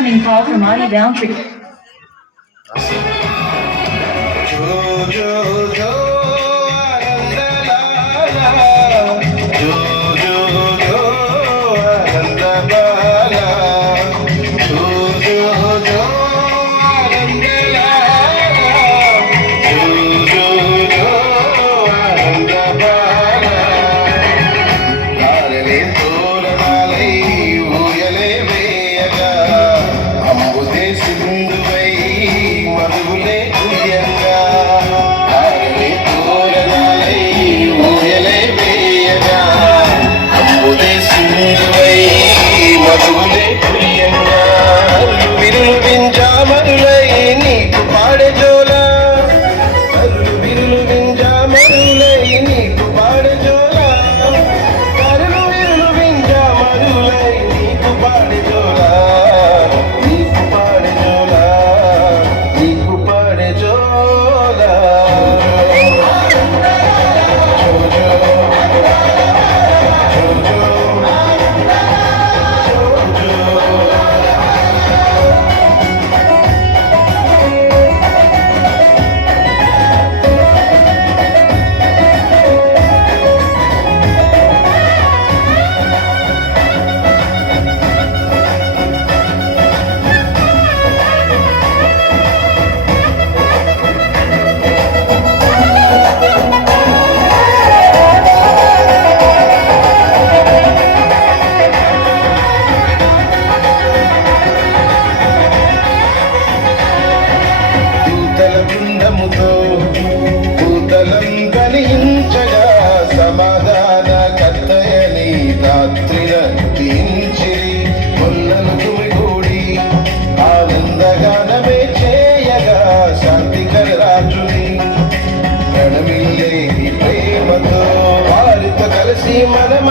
Incoming call from Audie Boundary. What do we do? గ్రహించగా సమాధాన కర్తయని రాత్రిరంతించిరి మొన్నలు తుమిగూడి ఆనందగానమే చేయగా శాంతికర రాజుని ప్రణమిల్లే ప్రేమతో వారితో కలిసి మనమ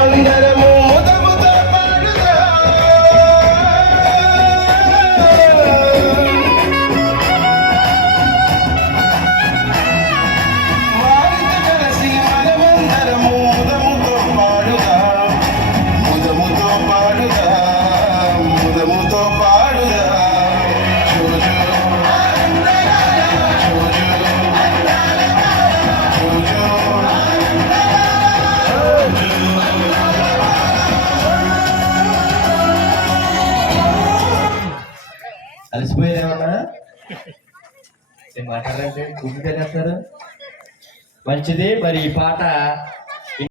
అలసిపోయేదేమన్నా మాట్లాడాలంటే గుర్తు మంచిది. మరి ఈ పాట